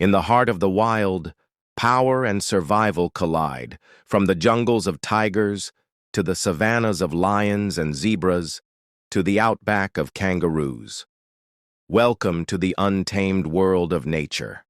In the heart of the wild, power and survival collide, from the jungles of tigers to the savannas of lions and zebras to the outback of kangaroos. Welcome to the untamed world of nature.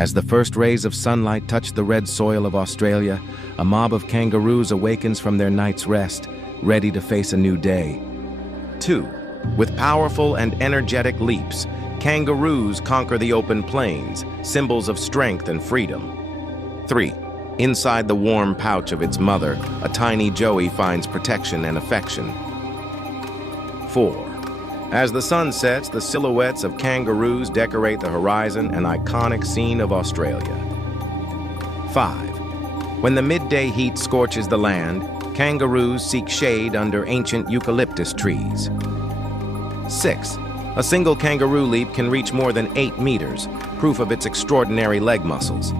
As the first rays of sunlight touch the red soil of Australia, a mob of kangaroos awakens from their night's rest, ready to face a new day. 2. With powerful and energetic leaps, kangaroos conquer the open plains, symbols of strength and freedom. 3. Inside the warm pouch of its mother, a tiny joey finds protection and affection. 4. As the sun sets, the silhouettes of kangaroos decorate the horizon, an iconic scene of Australia. 5. When the midday heat scorches the land, kangaroos seek shade under ancient eucalyptus trees. 6. A single kangaroo leap can reach more than 8 meters, proof of its extraordinary leg muscles.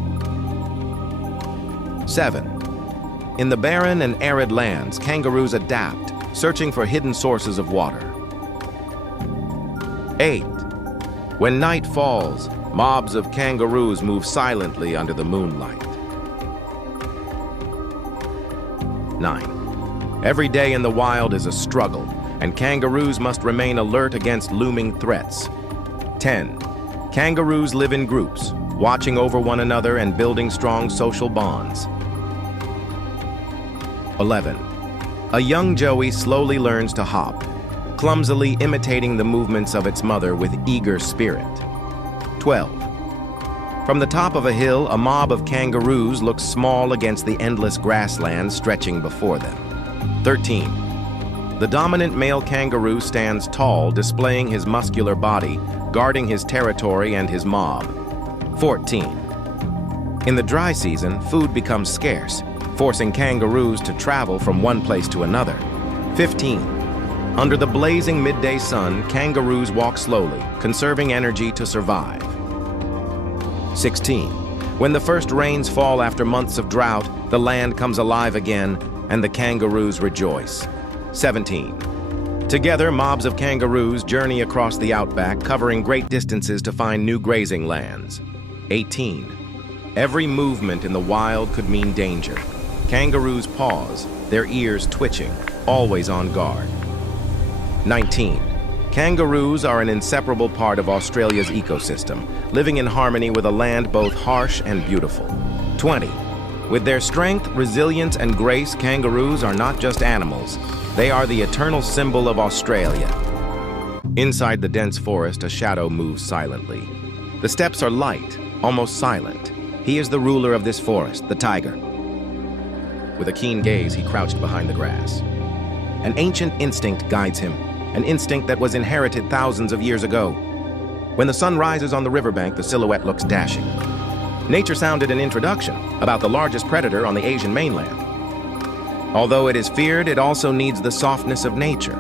7. In the barren and arid lands, kangaroos adapt, searching for hidden sources of water. 8. When night falls, mobs of kangaroos move silently under the moonlight. 9. Every day in the wild is a struggle, and kangaroos must remain alert against looming threats. 10. Kangaroos live in groups, watching over one another and building strong social bonds. 11. A young joey slowly learns to hop, clumsily imitating the movements of its mother with eager spirit. 12. From the top of a hill, a mob of kangaroos looks small against the endless grassland stretching before them. 13. The dominant male kangaroo stands tall, displaying his muscular body, guarding his territory and his mob. 14. In the dry season, food becomes scarce, forcing kangaroos to travel from one place to another. 15. Under the blazing midday sun, kangaroos walk slowly, conserving energy to survive. 16. When the first rains fall after months of drought, the land comes alive again, and the kangaroos rejoice. 17. Together, mobs of kangaroos journey across the outback, covering great distances to find new grazing lands. 18. Every movement in the wild could mean danger. Kangaroos pause, their ears twitching, always on guard. 19. Kangaroos are an inseparable part of Australia's ecosystem, living in harmony with a land both harsh and beautiful. 20. With their strength, resilience, and grace, kangaroos are not just animals. They are the eternal symbol of Australia. Inside the dense forest, a shadow moves silently. The steps are light, almost silent. He is the ruler of this forest, the tiger. With a keen gaze, he crouched behind the grass. An ancient instinct guides him, an instinct that was inherited thousands of years ago. When the sun rises on the riverbank, the silhouette looks dashing. Nature sounded an introduction about the largest predator on the Asian mainland. Although it is feared, it also needs the softness of nature.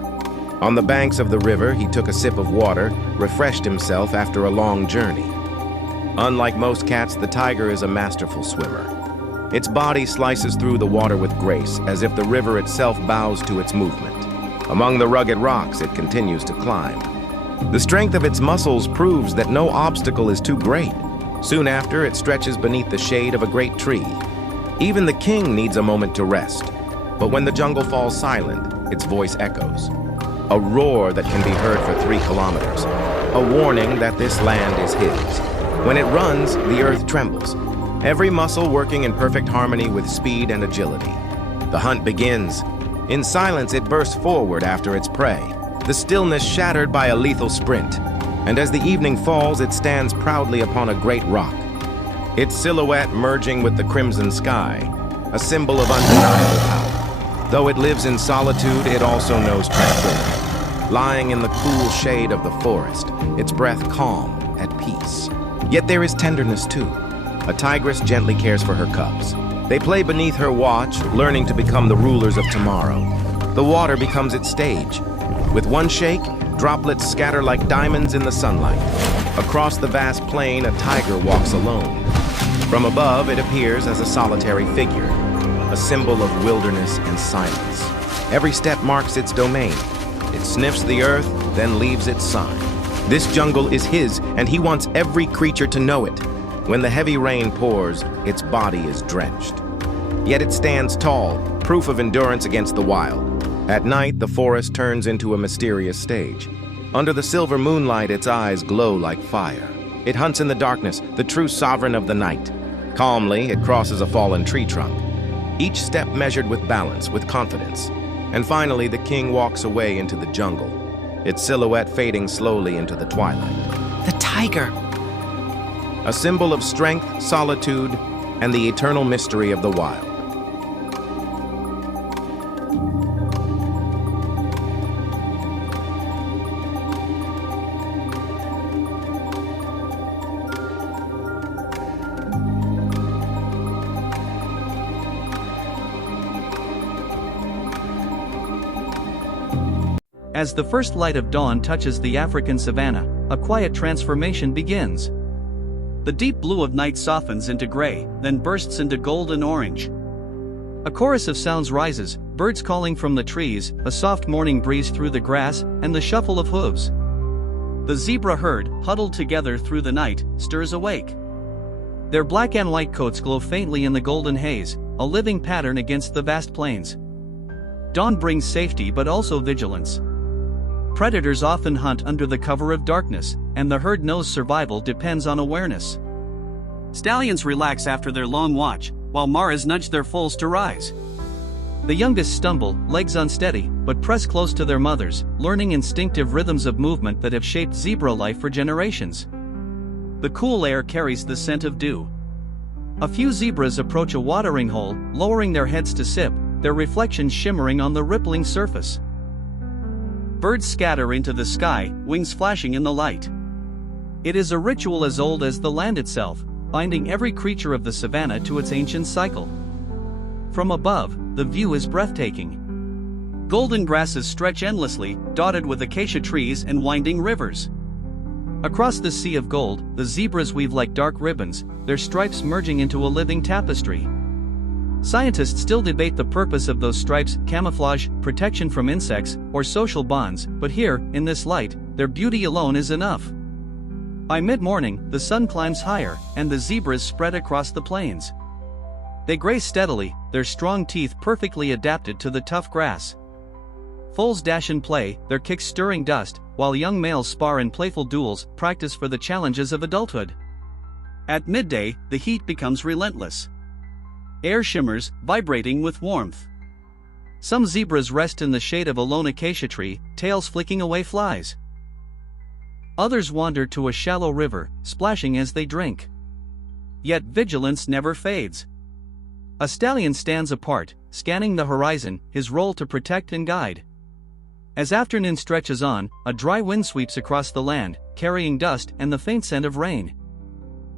On the banks of the river, he took a sip of water, refreshed himself after a long journey. Unlike most cats, the tiger is a masterful swimmer. Its body slices through the water with grace, as if the river itself bows to its movement. Among the rugged rocks, it continues to climb. The strength of its muscles proves that no obstacle is too great. Soon after, it stretches beneath the shade of a great tree. Even the king needs a moment to rest. But when the jungle falls silent, its voice echoes. A roar that can be heard for 3 kilometers. A warning that this land is his. When it runs, the earth trembles. Every muscle working in perfect harmony with speed and agility. The hunt begins. In silence, it bursts forward after its prey, the stillness shattered by a lethal sprint. And as the evening falls, it stands proudly upon a great rock, its silhouette merging with the crimson sky, a symbol of undeniable power. Though it lives in solitude, it also knows tranquility. Lying in the cool shade of the forest, its breath calm, at peace. Yet there is tenderness too. A tigress gently cares for her cubs. They play beneath her watch, learning to become the rulers of tomorrow. The water becomes its stage. With one shake, droplets scatter like diamonds in the sunlight. Across the vast plain, a tiger walks alone. From above, it appears as a solitary figure, a symbol of wilderness and silence. Every step marks its domain. It sniffs the earth, then leaves its sign. This jungle is his, and he wants every creature to know it. When the heavy rain pours, its body is drenched. Yet it stands tall, proof of endurance against the wild. At night, the forest turns into a mysterious stage. Under the silver moonlight, its eyes glow like fire. It hunts in the darkness, the true sovereign of the night. Calmly, it crosses a fallen tree trunk. Each step measured with balance, with confidence. And finally, the king walks away into the jungle, its silhouette fading slowly into the twilight. The tiger! A symbol of strength, solitude, and the eternal mystery of the wild. As the first light of dawn touches the African savanna, a quiet transformation begins. The deep blue of night softens into gray, then bursts into gold and orange. A chorus of sounds rises, birds calling from the trees, a soft morning breeze through the grass, and the shuffle of hooves. The zebra herd, huddled together through the night, stirs awake. Their black and white coats glow faintly in the golden haze, a living pattern against the vast plains. Dawn brings safety but also vigilance. Predators often hunt under the cover of darkness, and the herd knows survival depends on awareness. Stallions relax after their long watch, while maras nudge their foals to rise. The youngest stumble, legs unsteady, but press close to their mothers, learning instinctive rhythms of movement that have shaped zebra life for generations. The cool air carries the scent of dew. A few zebras approach a watering hole, lowering their heads to sip, their reflections shimmering on the rippling surface. Birds scatter into the sky, wings flashing in the light. It is a ritual as old as the land itself, binding every creature of the savanna to its ancient cycle. From above, the view is breathtaking. Golden grasses stretch endlessly, dotted with acacia trees and winding rivers. Across the sea of gold, the zebras weave like dark ribbons, their stripes merging into a living tapestry. Scientists still debate the purpose of those stripes: camouflage, protection from insects, or social bonds, but here, in this light, their beauty alone is enough. By mid-morning, the sun climbs higher, and the zebras spread across the plains. They graze steadily, their strong teeth perfectly adapted to the tough grass. Foals dash and play, their kicks stirring dust, while young males spar in playful duels, practice for the challenges of adulthood. At midday, the heat becomes relentless. Air shimmers, vibrating with warmth. Some zebras rest in the shade of a lone acacia tree, tails flicking away flies. Others wander to a shallow river, splashing as they drink. Yet vigilance never fades. A stallion stands apart, scanning the horizon, his role to protect and guide. As afternoon stretches on, a dry wind sweeps across the land, carrying dust and the faint scent of rain.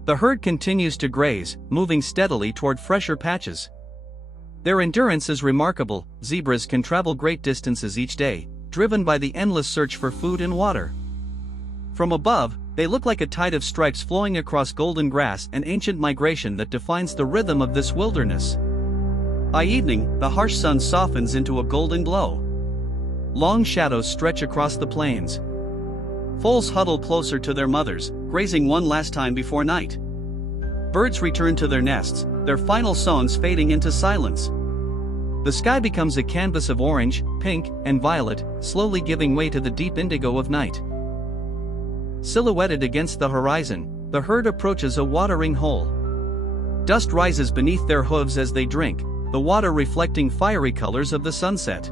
The herd continues to graze, moving steadily toward fresher patches. Their endurance is remarkable. Zebras can travel great distances each day, driven by the endless search for food and water. From above, they look like a tide of stripes flowing across golden grass, an ancient migration that defines the rhythm of this wilderness. By evening, the harsh sun softens into a golden glow. Long shadows stretch across the plains. Foals huddle closer to their mothers, grazing one last time before night. Birds return to their nests, their final songs fading into silence. The sky becomes a canvas of orange, pink, and violet, slowly giving way to the deep indigo of night. Silhouetted against the horizon, the herd approaches a watering hole. Dust rises beneath their hooves as they drink, the water reflecting fiery colors of the sunset.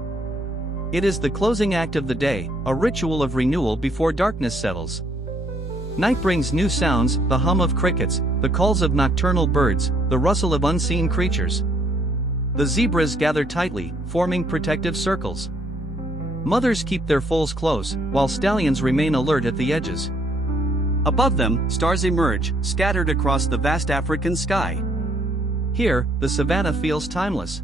It is the closing act of the day, a ritual of renewal before darkness settles. Night brings new sounds: the hum of crickets, the calls of nocturnal birds, the rustle of unseen creatures. The zebras gather tightly, forming protective circles. Mothers keep their foals close, while stallions remain alert at the edges. Above them, stars emerge, scattered across the vast African sky. Here, the savanna feels timeless.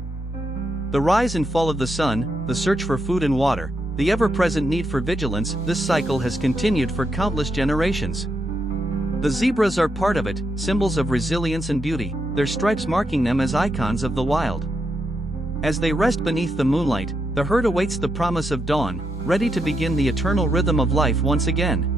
The rise and fall of the sun, the search for food and water, the ever-present need for vigilance, this cycle has continued for countless generations. The zebras are part of it, symbols of resilience and beauty, their stripes marking them as icons of the wild. As they rest beneath the moonlight, the herd awaits the promise of dawn, ready to begin the eternal rhythm of life once again.